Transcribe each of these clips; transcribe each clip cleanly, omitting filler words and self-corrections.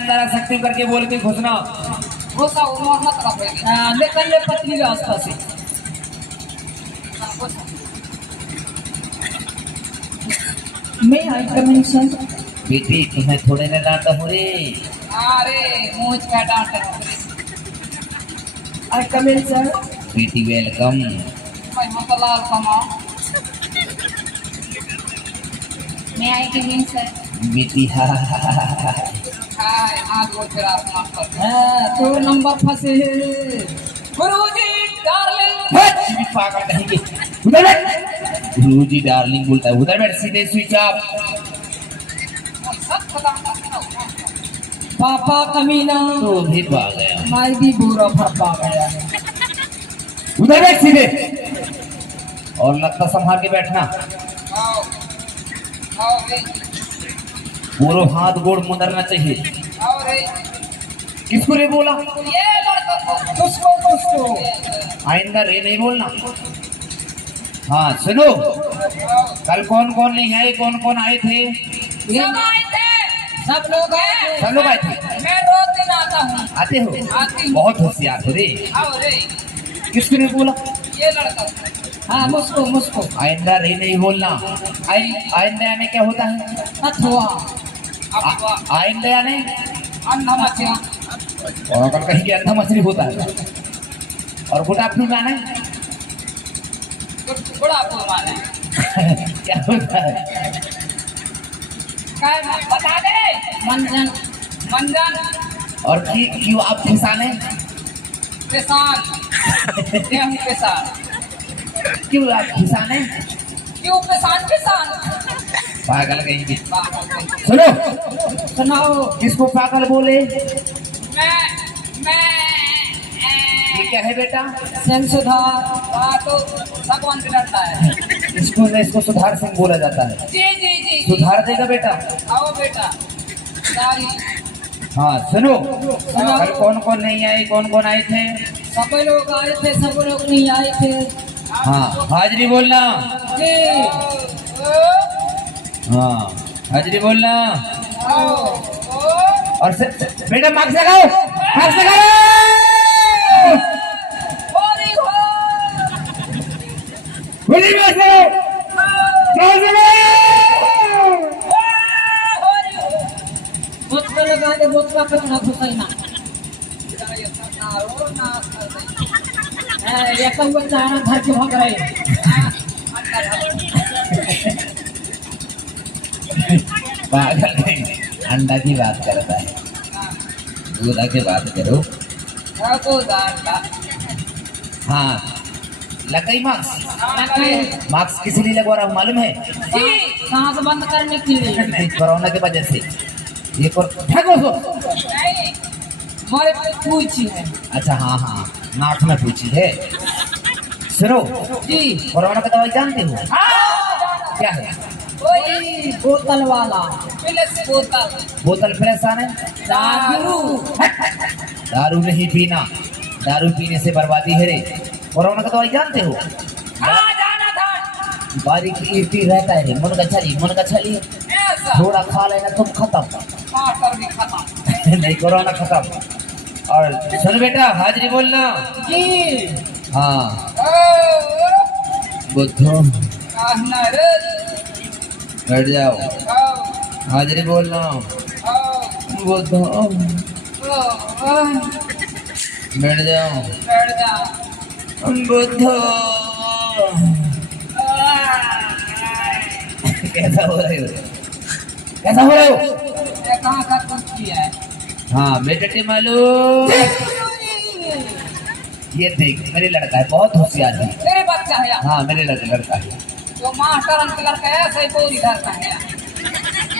अंदर आ सकती हूँ करके बोल के घुसना। घुसा उमर मत रखेगी। लेकर ले पतली रास्ता से। मैं आई कमिंग सर। बेटी तुम्हें थोड़े न डांटा हो रे। अरे मुझ का डांट है। I coming sir. बेटी वेलकम। मैं मकलाल कमा। मैं आई कमिंग सर। बेटी हाय हाथ गोड़ फिरा माफ कर। तो नंबर फंसे। गुरुजी डार्लिंग। पागल कहेंगे। उधर बैठ। गुरुजी डार्लिंग बोलता है, उधर बैठ सीधे स्विच ऑफ। सब खत्म करना। पापा कमीना। तो भी भाग गया। मैं भी बुरा फरपा गया। उधर बैठ सीधे और लगता संभाल के बैठना। आओ आओ रे। पूरा हाथ गोड़ मुदरना चाहिए। आओ रे। किसको रे बोला? ये लड़का को। तुझको आइंदा रे नहीं बोलना। हाँ सुनो, कल कौन कौन नहीं आए, कौन कौन आए थे? सब आए थे। सब लोग आए। सब लोग आए थे। मैं रोज दिन आता हूँ। आते हो? आती हूँ। बहुत होशियार हो रे। आओ रे। किसको रे बोला? ये लड़का। हाँ मुझको आइंदा रे नहीं बोलना। आइंदा यानी क्या होता है? अथवा आइंदा यानी अन्ना मछली। और अगर कहीं के अंधा मछली होता है। और गुड आफ्टरनून माने बड़ा को माने क्या होता है? काय बता दे। मंजन मंजन और क्यों आप किसान हैं? किसान। गेहूं किसान। क्यों आप किसान हैं? क्यों किसान किसान। पागल कहीं के। सुनो, सुनाओ। किसको पागल बोले? मैं ये क्या है बेटा? सेन सुधार। तो भगवान से डरता है। इसको सुधार सिंह बोला जाता है। जी जी जी जी। सुधार देगा बेटा। आओ बेटा। सारी हाँ सुनो, कल कौन कौन नहीं आए, कौन कौन आए थे? सब लोग आए थे, सब लोग नहीं आए थे। हाँ हाजरी बोलना। जी हाँ हाजरी बोलना। आओ और बेटा मार्क्स लगाओ, मार्क्स लगाओ। होरी हो। होली मार्क्स लगाओ, मार्क्स लगाओ। होरी हो। मुझको लगा दे, मुझका कितना घुसैना ये कौन चारा घर के भाग रहे। पागल नहीं, अंडा की बात करता है। दूधा की बात करो। हाँ लगाई मार्क्स। मार्क्स किस लिए लगवा रहा हूँ मालूम है? सांस बंद करने के लिए। नहीं, कोरोना की वजह से। एक और फेंको उसको। हमारे पूछी है। अच्छा हाँ हाँ, नाक में पूछी है। सुनो जी कोरोना का दवाई जानते हो? क्या है? वही बोतल वाला। बोतल परेशान है। दारू। दारू नहीं पीना, दारू पीने से बर्बादी है रे। कोरोना का दवाई जानते हो? बारीक ईटी रहता है, मन का छली थोड़ा खा लेना तुम खत्म। नहीं कोरोना खत्म। और सुन बेटा हाजरी बोलना। जी हाँ बुद्धू बैठ जाओ, हाजरी बोलना। बुद्धू बैठ जाओ। बुद्धू कैसा हो रहे हो? कैसा हो रहे हो? कहाँ का कुछ किया है? हाँ बेटे मालूम। ये देख मेरे लड़का है, बहुत होशियार है। तेरे बच्चा है। हाँ मेरे लड़का है। तो मास्टर अंकल का ऐसे बोल इधर का है।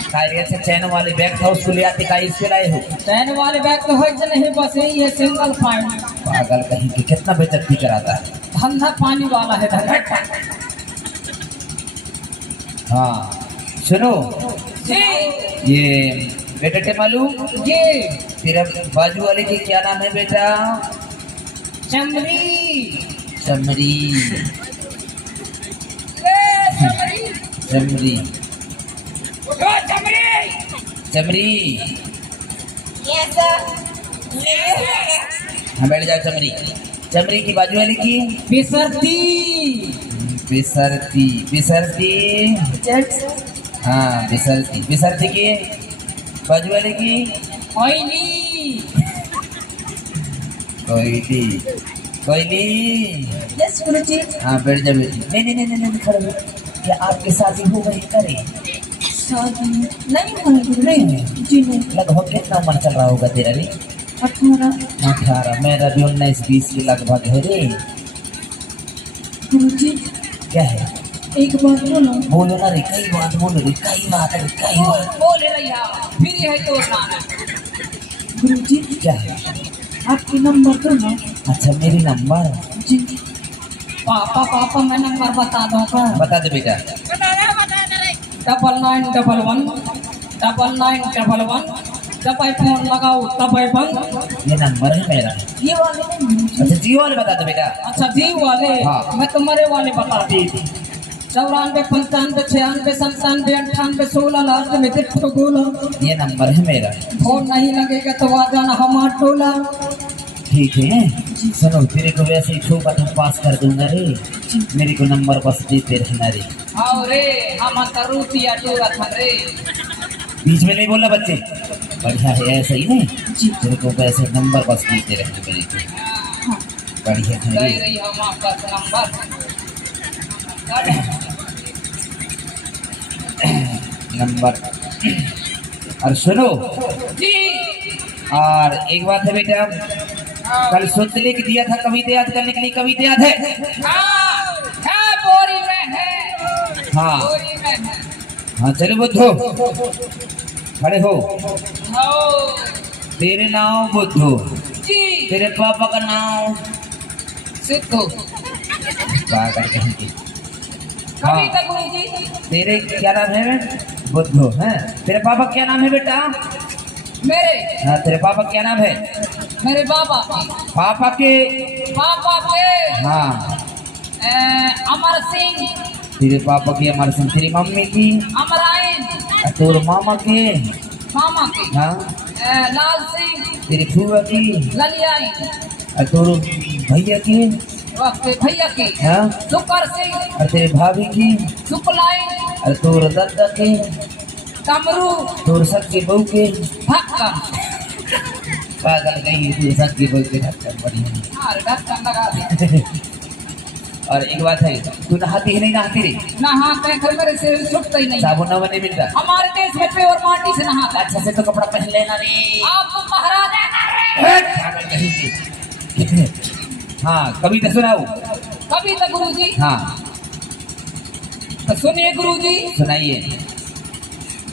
खैरियत से चैन वाले बैग था, उसको ले आते का इसके लाए हो? चैन वाले बैग तो है नहीं, बस यही है सिंगल पॉइंट। पागल कहीं के कितना बेइज्जती कराता है। धंधा पानी वाला है धंधा। हाँ सुनो, जी ये बेटे मालूम जी तेरा बाजू वाले की क्या नाम है बेटा? चमरी। चमरी। चमरी। चमरी। Yes, sir. हाँ बैठ जाओ चमरी। चमरी की बाजू वाली की बिसरती बिसरती बिसरती जट हाँ बिसरती बिसरती की बाजू वाली की कोयली कोयली कोयली। यस गुरुजी हाँ बैठ जा बेटी। नहीं नहीं नहीं नहीं नहीं खड़े हो। क्या आपकी शादी हो गई करे? शादी नहीं हुई गुरुजी नहीं। जी नहीं लगभग कितना उम्र चल रहा होगा तेरा भी? 18 18। मेरा भी 19-20 के लगभग है रे। गुरुजी क्या है? एक बात बोलो बोलो ना रे, कई बात बोलो रे, कई बात रे, कई बात। बोले रैया फिर है तो ना गुरुजी क्या है? आपके नंबर दो ना अच्छा मेरी नंबर जी पापा पापा मैं नंबर बता दूंगा बता दे बेटा। 9911 जब आई फोन लगाओ तब आई बंद। ये नंबर है मेरा। ये वाले नहीं गुरुजी अच्छा जियो वाले बता दो बेटा। अच्छा जी वाले हाँ। मैं तुम्हारे वाले बता दी थी 94 95 96 97 98 16 लास्ट में देखो बोला ये नंबर है मेरा। फोन नहीं लगेगा तो आ जाना हमारा टोला। ठीक है सुनो, तेरे को वैसे ही ठोका तो पास कर दूंगा रे। मेरे को नंबर बस देते रहना रे। आओ रे हम रुपया टोला था रे। बीच में नहीं बोलना बच्चे। बढ़िया है ऐसा ही नहीं। तेरे को वैसे नंबर बस देते रहना मेरे को। बढ़िया है दे रे। रही हम आपका नंबर नंबर। और सुनो, जी। और एक बात है बेटा, कल सुतली की दिया था कविता याद करने के लिए। कविता याद है? हाँ है बोरी में है हाँ बोरी में है। हाँ चलो बुद्धू खड़े हो। हो तेरे नाम बुद्धू, जी तेरे पापा का नाम सिद्धू पागल कहीं के। हाँ कविता गुरु जी तेरे क्या नाम है? बुद्धू है। तेरे पापा क्या नाम है बेटा? मेरे हाँ तेरे पापा क्या नाम है? मेरे बाबा के पापा के पापा के हाँ अमर सिंह तेरे पापा की अमर सिंह। तेरी मम्मी की? अमरायन तोर मामा के? मामा के हाँ लाल सिंह तेरी फूफा की? ललियाई और तोर भैया की? वक्त भैया के हाँ सुकर सिंह और तेरे भाभी की? सुकलाई और तोर दादा के? कमरू तोर सक की बहू के? ढक्कन पागल कहीं तू सक की बहू के ढक्कन। बढ़िया। अरे ढक्कन लगा दे। और एक बात है, तू नहाती है नहीं नहाती रे? नहाते हैं मेरे से छुटता ही नहीं। साबुन नहीं मिलता? हमारे देश में प्योर माटी से नहाता है। अच्छा से तो कपड़ा पहन लेना रे। आप तो महाराजा ना रे। पागल कहीं के। हाँ कविता सुनाओ। कविता गुरु जी हाँ तो सुनिए गुरु जी सुनाइए।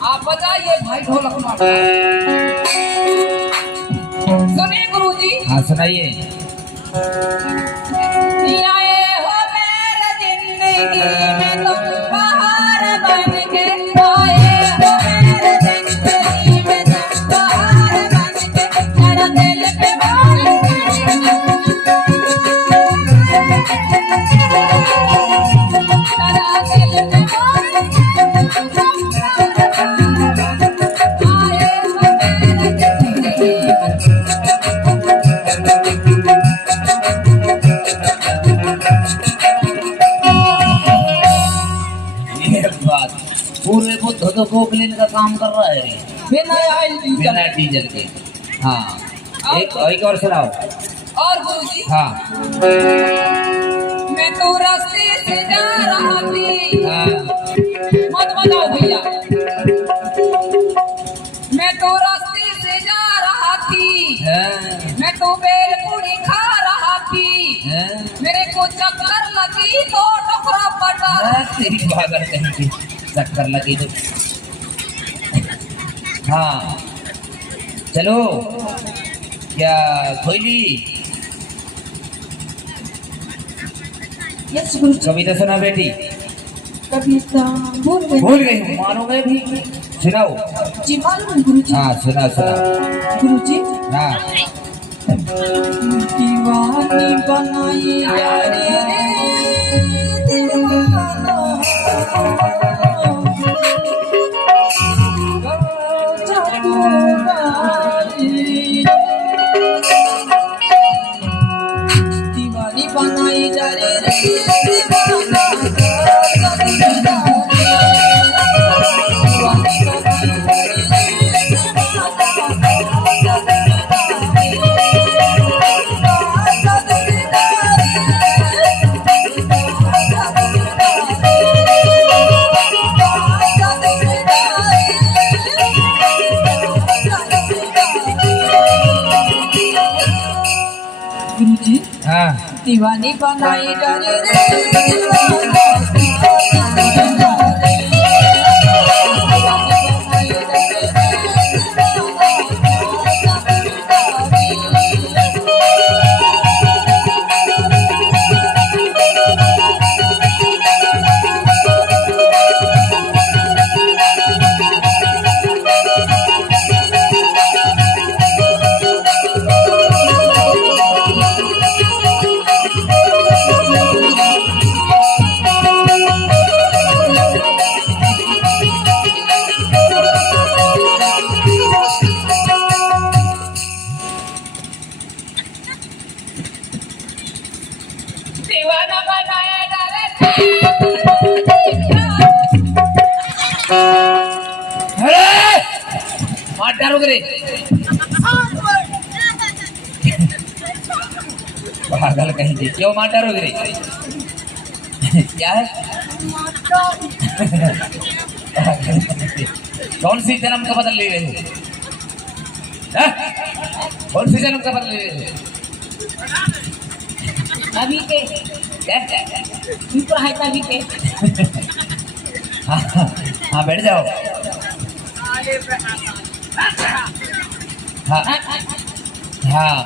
आप बजाइए भाई ढोलक मार। सुनिए गुरु जी हाँ सुनाइए। आए हो मेरे जिंदगी में तुम बाहर बन के आए हो मेरे जिंदगी में तुम बाहर बन के मेरा दिल पे बोल मेरा दिल पे पूरे बुद्ध तो कोकलिन का काम कर रहा है रे, बिना आयल बिना डीजल के। हाँ एक और सुनाओ। और गुरु जी हाँ मैं तो रास्ते से जा रहा थी। हाँ मत बताओ भैया। मैं तो रास्ते से जा रहा थी। हाँ, मैं तो बेल पूरी खा रहा थी। हाँ, मेरे को चक्कर लगी तो टुकड़ा पटा। हाँ, तेरी पागल कहीं की चक्कर लगी तो। हाँ चलो क्या कोयली यस गुरुजी कविता सुना बेटी। कविता भूल गई भूल गई हूँ, मानोगे भी? सुनाओ। जी मालूम है गुरुजी हाँ सुना सुना। गुरुजी हाँ दीवानी बनाई यारी दीवाना जादूगारी दीवानी बनाई डरे रे दीवाना दीवाना बनाया डरे अरे मार डालोगे रे पागल कहीं के क्यों मार डालोगे रे क्या है कौन सी जन्म का बदल ले रहे हो हैं? कौन सी जन्म का बदल ले रहे हो अभी के क्या ऊपर है अभी के हाँ हाँ बैठ जाओ हाँ हाँ